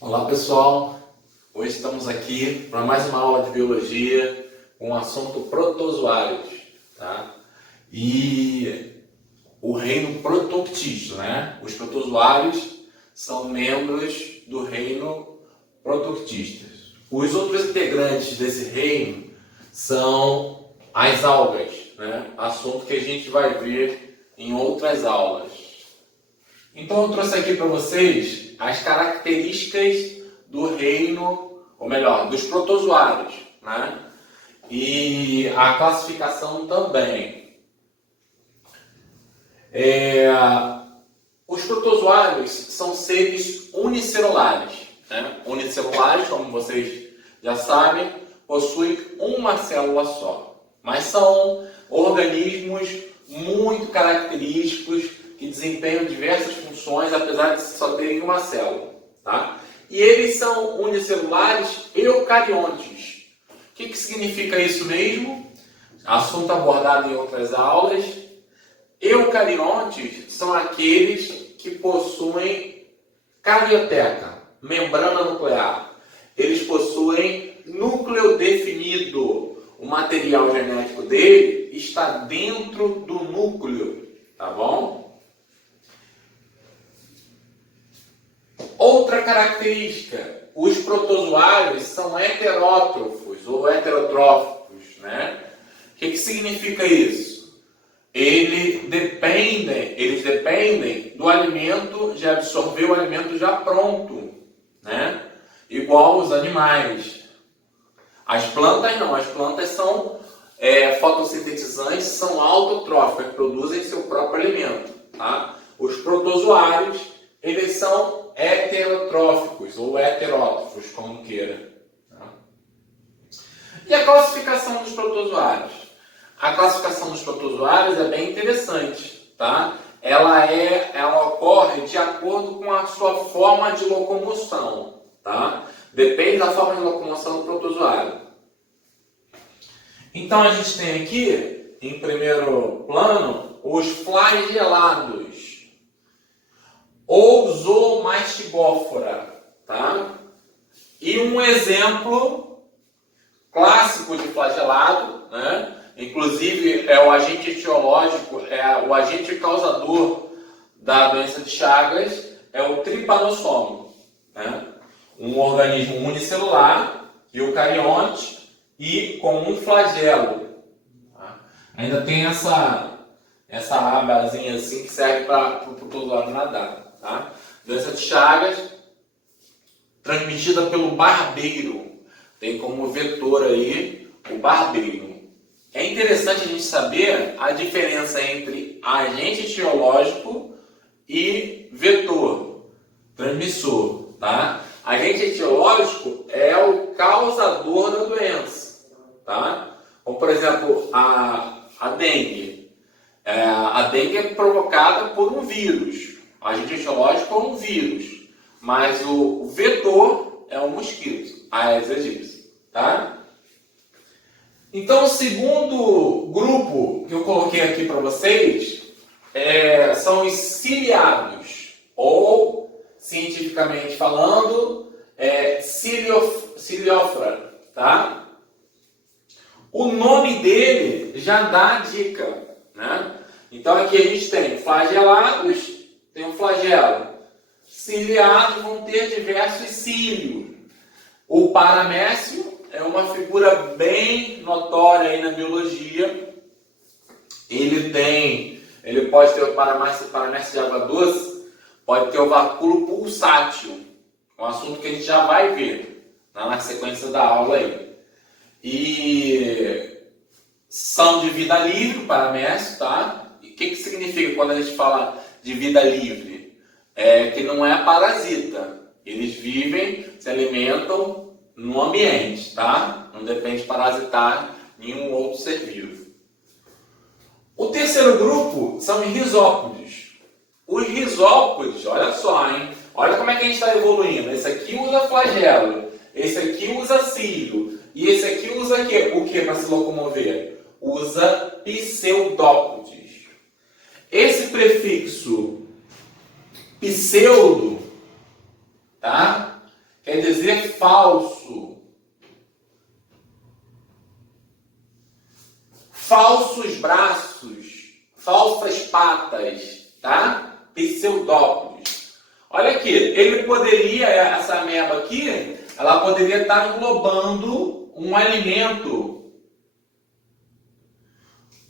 Olá pessoal, hoje estamos aqui para mais uma aula de biologia com o assunto protozoários, tá? E o reino Protoctista, né? Os protozoários são membros do reino Protoctistas. Os outros integrantes desse reino são as algas, né? Assunto que a gente vai ver em outras aulas. Então eu trouxe aqui para vocês as características do reino, ou melhor, dos protozoários, né? E a classificação também. Os protozoários são seres unicelulares, né? Unicelulares, como vocês já sabem, possuem uma célula só, mas são organismos muito característicos que desempenham diversas funções, apesar de só terem uma célula, tá? E eles são unicelulares eucariontes. O que significa isso mesmo? Assunto abordado em outras aulas. Eucariontes são aqueles que possuem carioteca, membrana nuclear. Eles possuem núcleo definido. O material genético dele está dentro do núcleo, tá bom? Outra característica, os protozoários são heterótrofos ou heterotróficos, né? O que significa isso? Eles dependem do alimento, de absorver o alimento já pronto, né? Igual os animais. As plantas não, as plantas são fotossintetizantes, são autotróficas, produzem seu próprio alimento, tá? Os protozoários, eles são heterotróficos ou heterótrofos, como queira. Tá? E a classificação dos protozoários? A classificação dos protozoários é bem interessante, tá? Ela ocorre de acordo com a sua forma de locomoção, tá? Depende da forma de locomoção do protozoário. Então a gente tem aqui, em primeiro plano, os flagelados ou zoomastigófora, tá? E um exemplo clássico de flagelado, né? Inclusive é o agente etiológico, é o agente causador da doença de Chagas, é o tripanossoma, né? Um organismo unicelular, eucarionte e com um flagelo. Tá? Ainda tem essa abazinha assim que serve para o protozoário nadar. Tá? Doença de Chagas, transmitida pelo barbeiro. Tem como vetor aí o barbeiro. É interessante a gente saber a diferença entre agente etiológico e vetor, transmissor. Tá? Agente etiológico é o causador da doença. Tá? Como, por exemplo, a dengue. A dengue é provocada por um vírus. O agente etiológico é um vírus. Mas o vetor é um mosquito, a Aedes aegypti. Tá? Então, o segundo grupo que eu coloquei aqui para vocês são os ciliados, ou, cientificamente falando, ciliófora, tá? O nome dele já dá a dica, né? Então, aqui a gente tem flagelados, tem um flagelo. Ciliados vão ter diversos cílios. O paramécio é uma figura bem notória aí na biologia. Ele pode ter o paramécio de água doce, pode ter o vacúolo pulsátil, um assunto que a gente já vai ver na sequência da aula aí. E são de vida livre, o paramécio, tá? E o que significa quando a gente fala de vida livre? É que não é parasita. Eles vivem, se alimentam no ambiente, tá? Não depende de parasitar nenhum outro ser vivo. O terceiro grupo são os risópodes. Os risópodes, olha só, hein? Olha como é que a gente está evoluindo. Esse aqui usa flagelo, esse aqui usa cílio, e esse aqui usa o que para se locomover? Usa pseudópodes. Esse prefixo pseudo, tá? dizer falso. Falsos braços, falsas patas, tá? Pseudópodes. Olha aqui, ele poderia, essa ameba aqui, ela poderia estar englobando um alimento,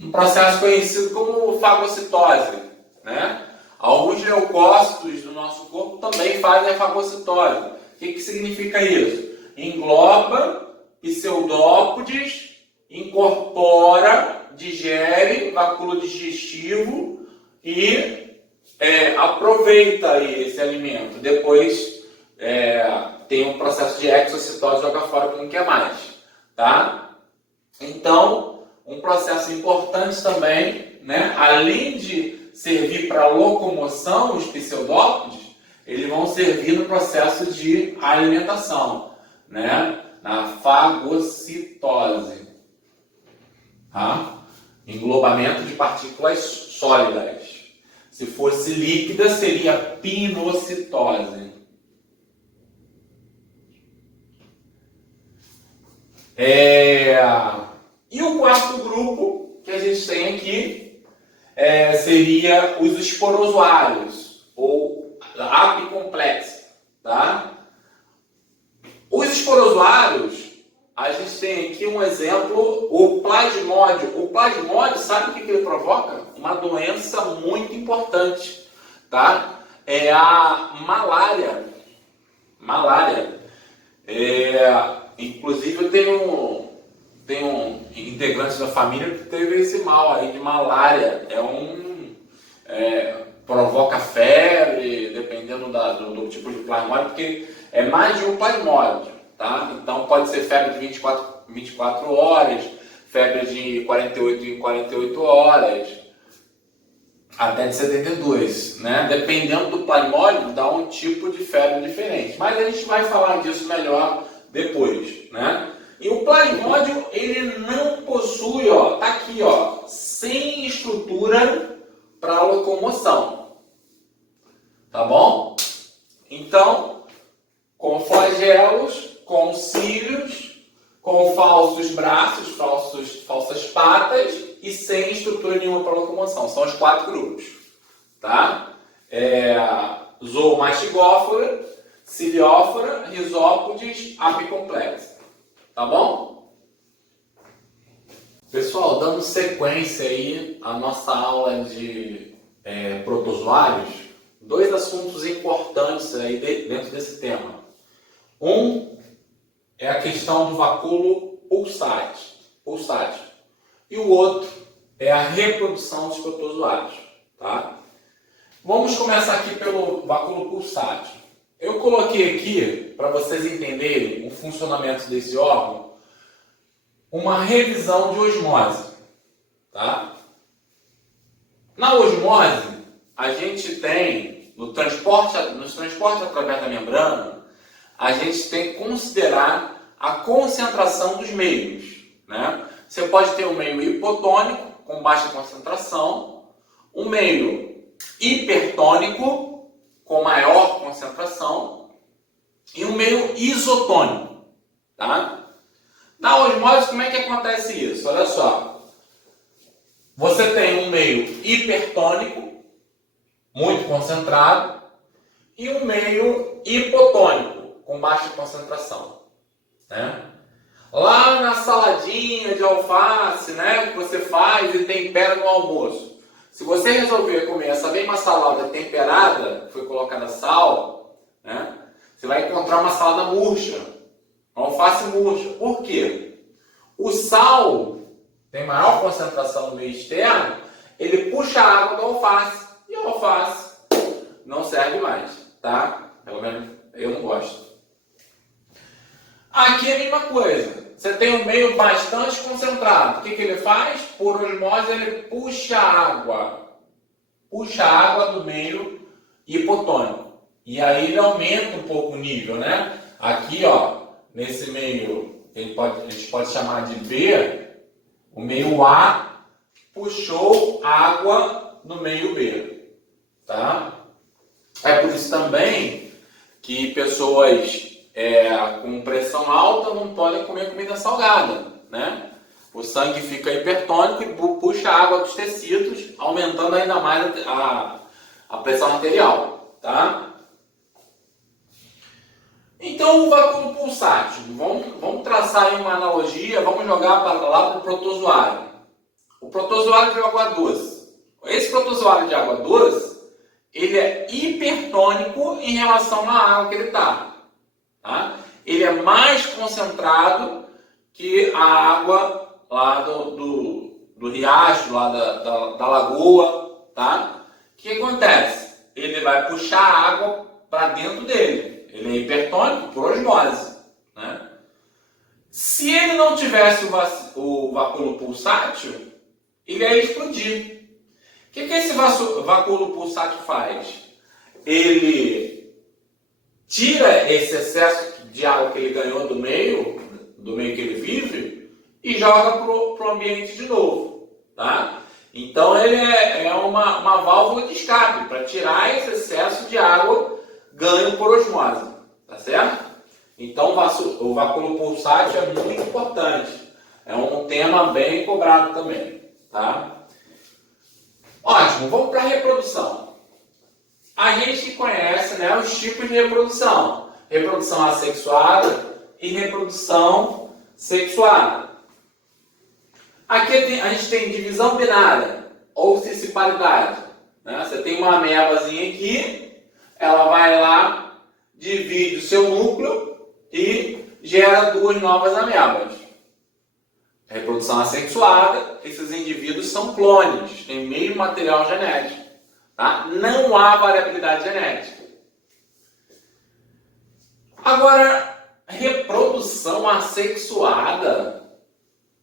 um processo conhecido como fagocitose, né? Alguns leucócitos do nosso corpo também fazem a fagocitose. O que significa isso? Engloba pseudópodes, incorpora, digere, vacúolo digestivo e aproveita aí esse alimento. Depois tem um processo de exocitose, joga fora porque não quer mais. Tá? Então, um processo importante também, né? Além de servir para locomoção, os pseudópodes, eles vão servir no processo de alimentação, né? Na fagocitose. Tá? Englobamento de partículas sólidas. Se fosse líquida, seria pinocitose. E o quarto grupo que a gente tem aqui seria os esporozoários, ou apicomplexo. Tá? Os esporozoários, a gente tem aqui um exemplo, o plasmódio. O plasmódio, sabe o que ele provoca? Uma doença muito importante, tá? É a malária. Malária. Inclusive, eu tenho integrantes da família que teve esse mal aí de malária. Provoca febre, dependendo do tipo de plasmódio, porque é mais de um plasmódio. Tá? Então pode ser febre de 24 horas, febre de 48 em 48 horas, até de 72, né? Dependendo do plasmódio, dá um tipo de febre diferente. Mas a gente vai falar disso melhor depois, né? E o plasmódio, ele não possui, ó, tá aqui, ó, sem estrutura para locomoção. Tá bom? Então, com flagelos, com cílios, com falsos braços, falsas patas e sem estrutura nenhuma para locomoção. São os quatro grupos. Tá? Zoomastigófora, ciliófora, risópodes, apicomplexo. Tá bom? Pessoal, dando sequência aí à nossa aula de protozoários, dois assuntos importantes aí dentro desse tema. Um é a questão do vacúolo pulsátil. E o outro é a reprodução dos protozoários. Tá? Vamos começar aqui pelo vacúolo pulsátil. Eu coloquei aqui, para vocês entenderem o funcionamento desse órgão, uma revisão de osmose. Tá? Na osmose, a gente tem, nos transportes através da membrana, a gente tem que considerar a concentração dos meios. Né? Você pode ter um meio hipotônico, com baixa concentração, um meio hipertônico, com maior concentração, e um meio isotônico. Tá? Na osmose, como é que acontece isso? Olha só. Você tem um meio hipertônico, muito concentrado, e um meio hipotônico, com baixa concentração. Né? Lá na saladinha de alface, né, que você faz e tempera no almoço. Se você resolver comer essa mesma salada temperada, que foi colocada sal, né, você vai encontrar uma salada murcha, uma alface murcha. Por quê? O sal tem maior concentração no meio externo, ele puxa a água da alface. E a alface não serve mais, tá? Pelo menos eu não gosto. Aqui é a mesma coisa. Você tem um meio bastante concentrado. O que ele faz? Por osmose, ele puxa água. Puxa água do meio hipotônico. E aí ele aumenta um pouco o nível, né? Aqui, ó, nesse meio, a gente pode chamar de B, o meio A puxou água no meio B. Tá? É por isso também que pessoas com pressão alta não podem comer comida salgada, né? O sangue fica hipertônico e puxa a água dos tecidos, aumentando ainda mais a pressão arterial, tá? Então, o vacúolo pulsátil, vamos traçar aí uma analogia, vamos jogar lá para o protozoário. O protozoário de água doce. Esse protozoário de água doce, ele é hipertônico em relação à água que ele está. Tá? Ele é mais concentrado que a água lá do riacho, lá da lagoa. Tá? O que acontece? Ele vai puxar a água para dentro dele. Ele é hipertônico por osmose. Né? Se ele não tivesse o vacúolo pulsátil, ele ia explodir. O que esse vacúolo pulsátil faz? Ele tira esse excesso de água que ele ganhou do meio que ele vive, e joga para o ambiente de novo. Tá? Então ele é uma válvula de escape para tirar esse excesso de água ganho por osmose, tá certo? Então o vacúolo pulsátil é muito importante. É um tema bem cobrado também, tá? Ótimo, vamos para a reprodução. A gente conhece, né, os tipos de reprodução. Reprodução assexuada e reprodução sexuada. Aqui a gente tem divisão binária ou cisparidade. Né? Você tem uma amebazinha aqui, ela vai lá, divide o seu núcleo e gera duas novas amebas. Reprodução assexuada, esses indivíduos são clones, têm o mesmo material genético. Tá? Não há variabilidade genética. Agora, reprodução assexuada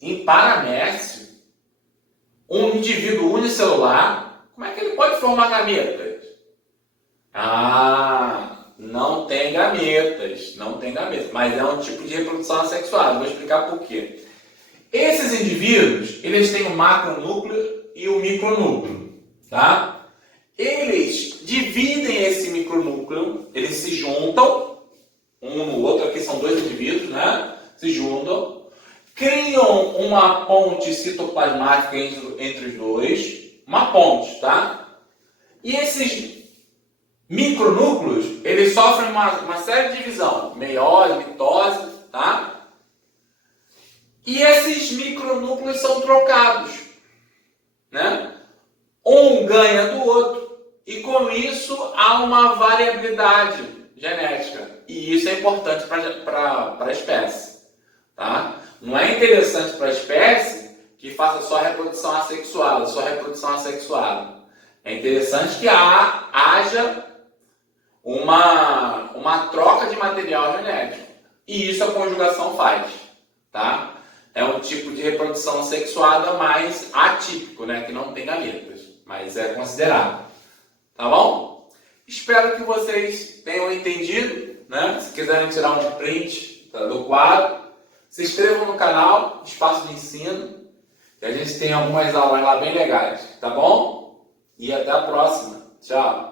em paramécio, um indivíduo unicelular, como é que ele pode formar gametas? Não tem gametas, mas é um tipo de reprodução assexuada. Vou explicar por quê. Esses indivíduos, eles têm o macronúcleo e o micronúcleo, tá? Eles dividem esse micronúcleo, eles se juntam, um no outro, aqui são dois indivíduos, né? Se juntam, criam uma ponte citoplasmática entre os dois, uma ponte, tá? E esses micronúcleos, eles sofrem uma série de divisão, meiose, mitose, tá? E esses micronúcleos são trocados, né? Um ganha do outro, e com isso há uma variabilidade genética, e isso é importante para a espécie, tá? Não é interessante para a espécie que faça só reprodução assexuada, É interessante que haja uma troca de material genético. E isso a conjugação faz. Tá? É um tipo de reprodução sexuada mais atípico, né? Que não tem gametas. Mas é considerado. Tá bom? Espero que vocês tenham entendido. Né? Se quiserem tirar um print do quadro, se inscrevam no canal Espaço de Ensino. Que a gente tem algumas aulas lá bem legais. Tá bom? E até a próxima. Tchau!